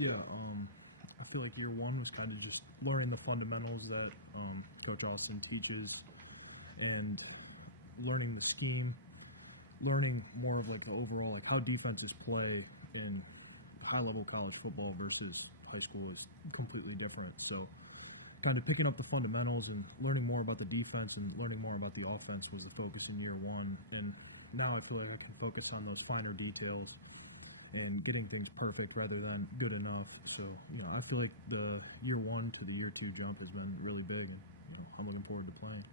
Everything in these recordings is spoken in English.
Yeah, I feel like year one was kind of just learning the fundamentals that Coach Austin teaches and learning the scheme, learning more of like the overall like how defenses play in high level college football versus high school is completely different. So kind of picking up the fundamentals and learning more about the defense and learning more about the offense was the focus in year one. And now I feel like I can focus on those finer details and getting things perfect rather than good enough. So, I feel like the year one to the year two jump has been really big, and I'm looking forward to playing.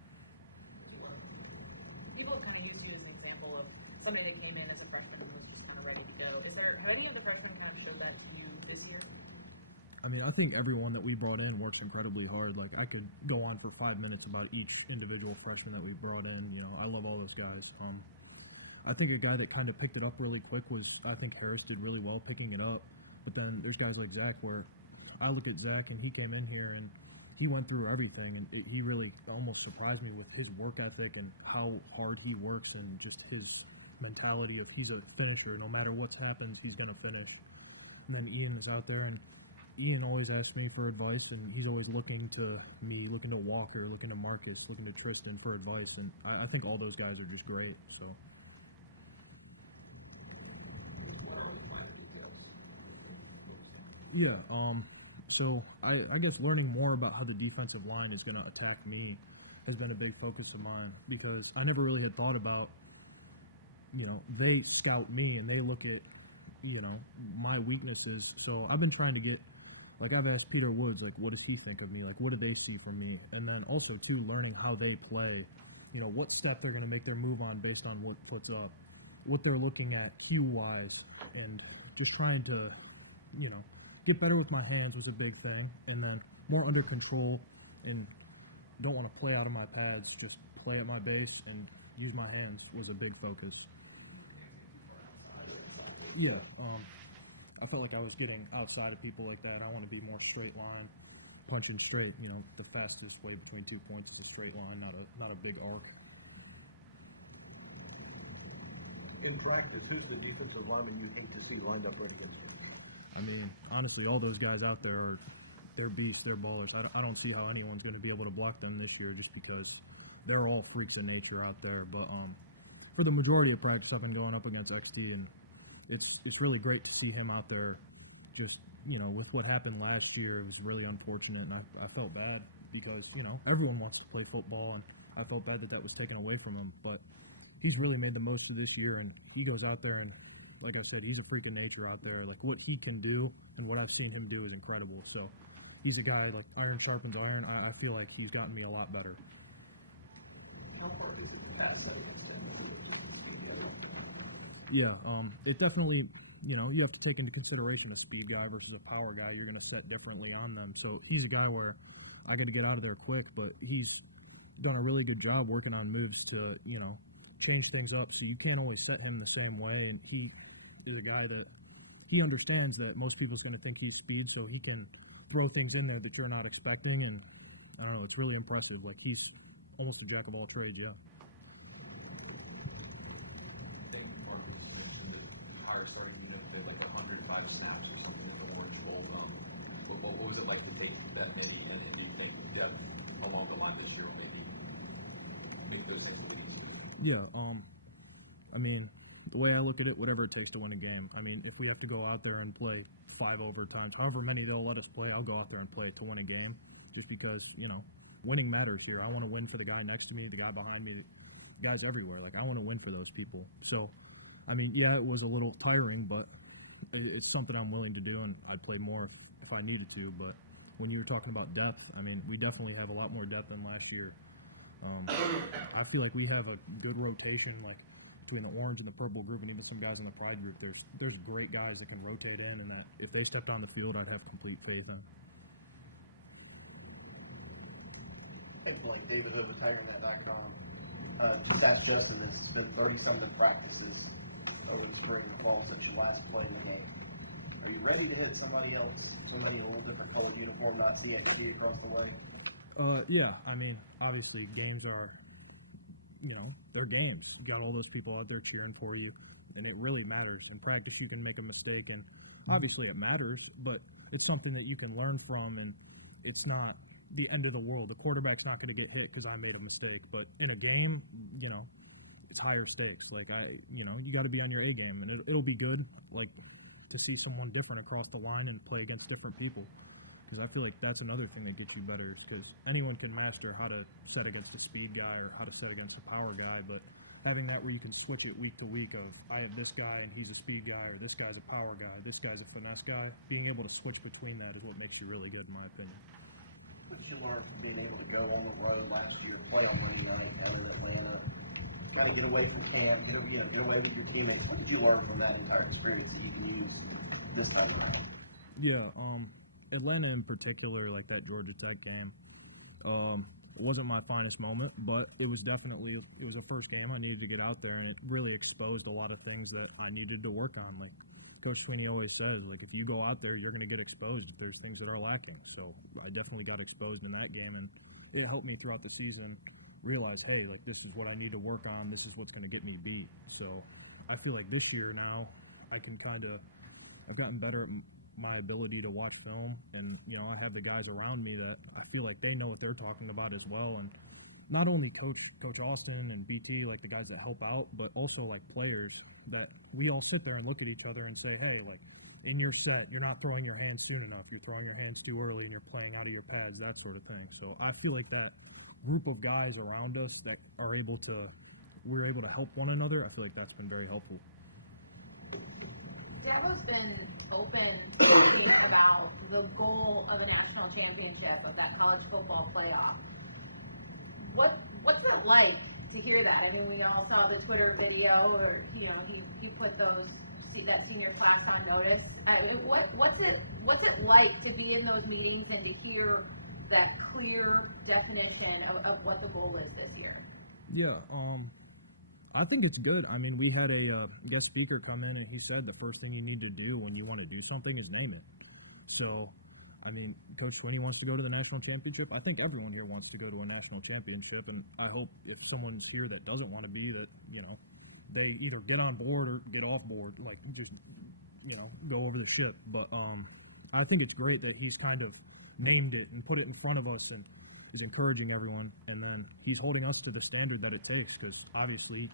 People kind of use you as an example of somebody that came in as a freshman and was just kind of ready to go. Have any of the freshmen kind of showed that to you this year? I mean, I think everyone that we brought in works incredibly hard. Like, I could go on for 5 minutes about each individual freshman that we brought in. I love all those guys. I think a guy that kind of picked it up really quick was, I think Harris did really well picking it up. But then there's guys like Zach where I look at Zach and he came in here and he went through everything. And he really almost surprised me with his work ethic and how hard he works and just his mentality of he's a finisher. No matter what's happened, he's going to finish. And then Ian is out there, and Ian always asks me for advice, and he's always looking to me, looking to Walker, looking to Marcus, looking to Tristan for advice. And I think all those guys are just great. So. Yeah, so I guess learning more about how the defensive line is going to attack me has been a big focus of mine because I never really had thought about, they scout me and they look at, my weaknesses. So I've been trying to get, like I've asked Peter Woods, like, what does he think of me? Like, what do they see from me? And then also, too, learning how they play, what step they're going to make their move on based on what puts up, what they're looking at cue-wise, and just trying to, get better with my hands was a big thing, and then more under control and don't want to play out of my pads, just play at my base and use my hands was a big focus. Yeah, I felt like I was getting outside of people like that. I want to be more straight line, punching straight. The fastest way between 2 points is a straight line, not a big arc. In practice, who's the defensive lineman you think you see lined up with them? I mean, honestly, all those guys out there they're beasts, they're ballers. I don't see how anyone's going to be able to block them this year just because they're all freaks in nature out there. But for the majority of practice, I've been going up against XT, and it's really great to see him out there. Just with what happened last year, it was really unfortunate, and I felt bad because everyone wants to play football, and I felt bad that was taken away from him. But he's really made the most of this year, and he goes out there and, like I said, he's a freak of nature out there. Like, what he can do and what I've seen him do is incredible. So he's a guy that iron sharpens iron. I feel like he's gotten me a lot better. Yeah, it definitely, you have to take into consideration a speed guy versus a power guy. You're going to set differently on them. So he's a guy where I got to get out of there quick, but he's done a really good job working on moves to, change things up. So you can't always set him the same way, and he is a guy that he understands that most people's going to think he's speed, so he can throw things in there that you're not expecting, and I don't know, it's really impressive. Like, he's almost a jack of all trades, yeah. What was it like to take that many depth along the line this year? Yeah, I mean, the way I look at it, whatever it takes to win a game. I mean, if we have to go out there and play 5 overtimes, however many they'll let us play, I'll go out there and play to win a game just because, winning matters here. I want to win for the guy next to me, the guy behind me, the guys everywhere. Like, I want to win for those people. So, I mean, yeah, it was a little tiring, but it's something I'm willing to do, and I'd play more if I needed to. But when you were talking about depth, I mean, we definitely have a lot more depth than last year. I feel like we have a good rotation, like between the orange and the purple group, and even some guys in the pride group. There's great guys that can rotate in, and that if they stepped on the field, I'd have complete faith in. It's like David River tagging that back on. Zach Justin has been 30-something practices over the spring and fall since you last played in those. Are you ready to hit somebody else, somebody in a little different colored uniform, not CXC across the way? Yeah, I mean, obviously games are, they're games. You got all those people out there cheering for you, and it really matters. In practice, you can make a mistake, and obviously it matters, but it's something that you can learn from, and it's not the end of the world. The quarterback's not going to get hit because I made a mistake, but in a game, it's higher stakes. Like you got to be on your A game, and it'll be good, like, to see someone different across the line and play against different people. Because I feel like that's another thing that gets you better, is because anyone can master how to set against a speed guy or how to set against a power guy, but having that where you can switch it week to week of, I have this guy and he's a speed guy, or this guy's a power guy, this guy's a finesse guy, being able to switch between that is what makes you really good, in my opinion. What did you learn from being able to go on the road last year, play on Monday night, in Atlanta, try to get away from camp, get away with your teammates? What did you learn from that entire experience that you can use this time around? Yeah, Atlanta in particular, like that Georgia Tech game, wasn't my finest moment, but it was a first game. I needed to get out there, and it really exposed a lot of things that I needed to work on. Like Coach Sweeney always says, like, if you go out there, you're going to get exposed if there's things that are lacking. So I definitely got exposed in that game, and it helped me throughout the season realize, hey, like, this is what I need to work on. This is what's going to get me beat. So I feel like this year now I've gotten better at my ability to watch film, and I have the guys around me that I feel like they know what they're talking about as well, and not only Coach Austin and BT, like the guys that help out, but also like players that we all sit there and look at each other and say, hey, like, in your set, you're not throwing your hands soon enough, you're throwing your hands too early, and you're playing out of your pads, that sort of thing. So I feel like that group of guys around us that we're able to help one another, I feel like that's been very helpful. Della's been open talking about the goal of a national championship, of that college football playoff. What's it like to hear that? I mean, I saw the Twitter video, or he put that senior class on notice. What's it like to be in those meetings and to hear that clear definition of what the goal is this year? Yeah, I think it's good. I mean, we had a guest speaker come in, and he said the first thing you need to do when you want to do something is name it. So, I mean, Coach Sweeney wants to go to the national championship. I think everyone here wants to go to a national championship, and I hope if someone's here that doesn't want to be, that, they either get on board or get off board, like, just, go over the ship. But I think it's great that he's kind of named it and put it in front of us, and he's encouraging everyone, and then he's holding us to the standard that it takes, because obviously,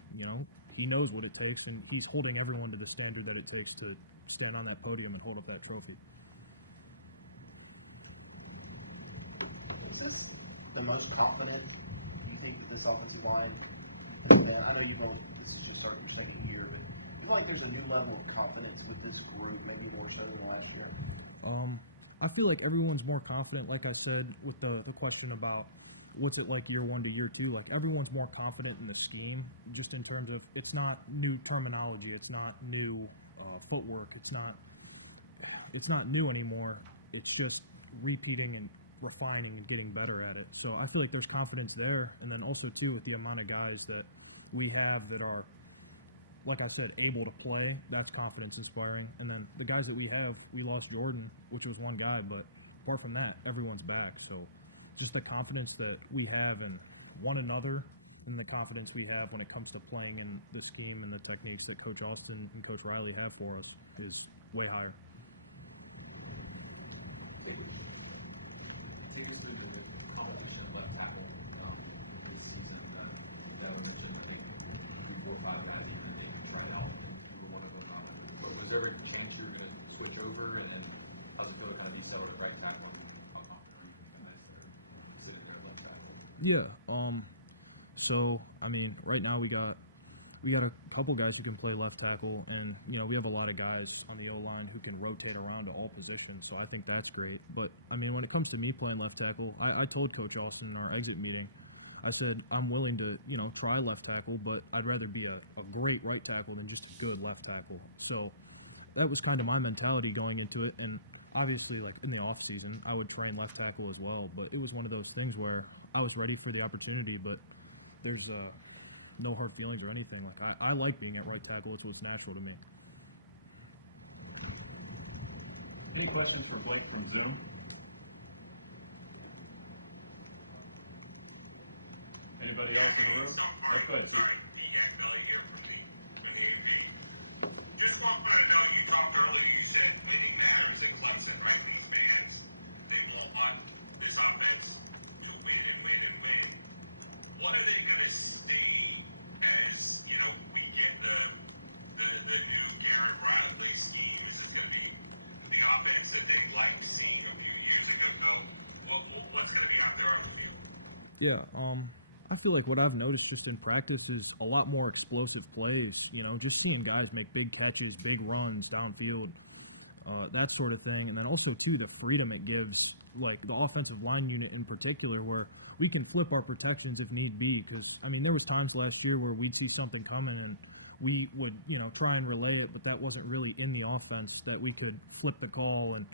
he knows what it takes, and he's holding everyone to the standard that it takes to stand on that podium and hold up that trophy. Is this the most confident you think that this offensive line? I know you don't, this is the certain second year. You feel like there's a new level of confidence with this group, maybe more so than last year? I feel like everyone's more confident, like I said, with the question about what's it like year one to year two. Like, everyone's more confident in the scheme, just in terms of it's not new terminology, it's not new footwork, it's not new anymore. It's just repeating and refining and getting better at it. So I feel like there's confidence there, and then also, too, with the amount of guys that we have that are, like I said, able to play, that's confidence inspiring. And then the guys that we have, we lost Jordan, which was one guy, but apart from that, everyone's back. So just the confidence that we have in one another, and the confidence we have when it comes to playing in the scheme and the techniques that Coach Austin and Coach Riley have for us is way higher. Yeah. So I mean, right now we got a couple guys who can play left tackle, and we have a lot of guys on the O-line who can rotate around to all positions. So I think that's great. But I mean, when it comes to me playing left tackle, I told Coach Austin in our exit meeting, I said I'm willing to try left tackle, but I'd rather be a great right tackle than just a good left tackle. So that was kind of my mentality going into it, and obviously, like, in the off season, I would train left tackle as well. But it was one of those things where I was ready for the opportunity, but there's no hard feelings or anything. Like, I like being at right tackle. It's what's natural to me. Any questions for Blake from Zoom? Anybody else in the room? That's good. Just want to know, you talked earlier, you said many Yeah, I feel like what I've noticed just in practice is a lot more explosive plays. You know, just seeing guys make big catches, big runs downfield, that sort of thing. And then also, too, the freedom it gives, like the offensive line unit in particular, where we can flip our protections if need be. Because, I mean, there was times last year where we'd see something coming and we would, you know, try and relay it, but that wasn't really in the offense, that we could flip the call and,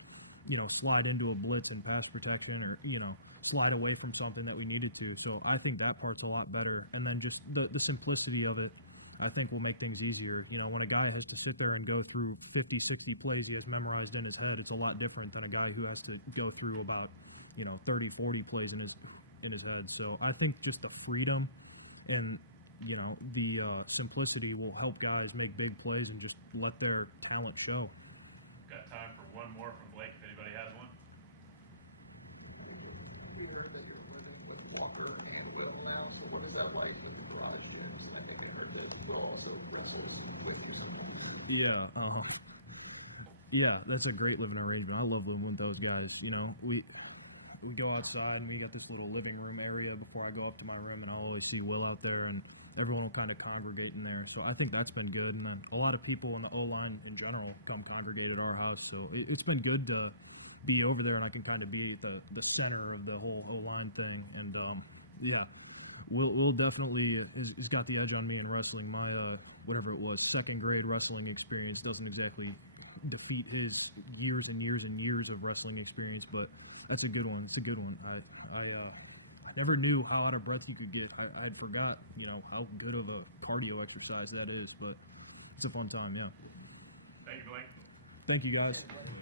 you know, slide into a blitz and pass protection, or, you know, slide away from something that we needed to. So I think that part's a lot better. And then just the simplicity of it, I think, will make things easier. You know, when a guy has to sit there and go through 50, 60 plays he has memorized in his head, it's a lot different than a guy who has to go through about, you know, 30, 40 plays in his head. So I think just the freedom and, you know, the simplicity will help guys make big plays and just let their talent show. Got time for one more from Blake, if anybody has one. We heard that you're moving with Walker and Will now, so what is that like in the garage? I think I heard that we're also Russell's with you sometimes. Yeah, that's a great living arrangement. I love living with those guys. You know, we go outside and we got this little living room area before I go up to my room, and I always see Will out there, and everyone will kind of congregate in there. So I think that's been good. And then a lot of people in the O-line in general come congregate at our house. So it's been good to be over there, and I can kind of be the center of the whole O-line thing. And, yeah, Will definitely has got the edge on me in wrestling. My, whatever it was, second grade wrestling experience doesn't exactly defeat his years and years and years of wrestling experience, but that's a good one. It's a good one. I never knew how out of breath you could get. I'd forgot, you know, how good of a cardio exercise that is, but it's a fun time, yeah. Thank you, Blake. Thank you, guys.